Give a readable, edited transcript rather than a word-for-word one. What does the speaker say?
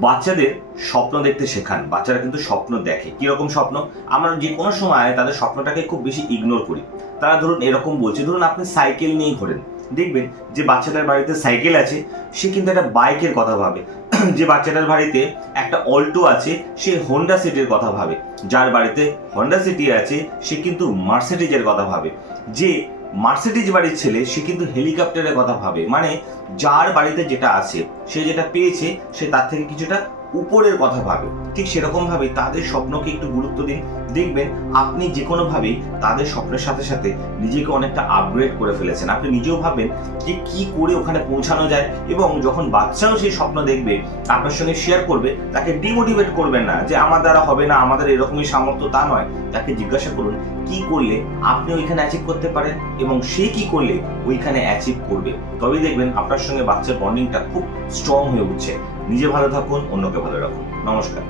বাচ্চাদের স্বপ্ন দেখতে শেখান। বাচ্চারা কিন্তু স্বপ্ন দেখে। কিরকম স্বপ্ন? আমরা যে কোনো সময় তাদের স্বপ্নটাকে খুব বেশি ইগনোর করি। তারা ধরুন এরকম বলছে, ধরুন আপনি সাইকেল নিয়েই ঘোরেন, দেখবেন যে বাচ্চাটার বাড়িতে সাইকেল আছে সে কিন্তু একটা বাইকের কথা ভাবে। যে বাচ্চাটার বাড়িতে একটা অল্টো আছে সে হোন্ডা সিটির কথা ভাবে। যার বাড়িতে হোন্ডা সিটি আছে সে কিন্তু মার্সিডিজের কথা ভাবে। যে মার্সিডিজ বাড়ির ছেলে সে কিন্তু হেলিকপ্টারের কথা ভাবে। মানে যার বাড়িতে যেটা আছে, সে যেটা পেয়েছে, সে তার থেকে কিছুটা উপরের কথা ভাবে। ঠিক সেরকম ভাবে তাদের স্বপ্নকে একটু গুরুত্ব দিন। দেখবেন আপনি যে কোনোভাবেই তাদের স্বপ্নের সাথে সাথে নিজেকে অনেকটা আপগ্রেড করে ফেলেছেন। আপনি নিজেও ভাববেন যে কি করে ওখানে পৌঁছানো যায়, এবং যখন বাচ্চাও সেই স্বপ্ন দেখবে আপনার সঙ্গে শেয়ার করবে, তাকে ডিমোটিভেট করবেন না যে আমার দ্বারা হবে না, আমাদের এরকমই সামর্থ্য, তা নয়। তাকে জিজ্ঞাসা করুন কি করলে আপনি ওইখানে অ্যাচিভ করতে পারেন এবং সে কি করলে ওইখানে অ্যাচিভ করবে। তবেই দেখবেন আপনার সঙ্গে বাচ্চার বন্ডিংটা খুব স্ট্রং হয়ে উঠছে। নিজে ভালো থাকুন, অন্যকে ভালো রাখুন। নমস্কার।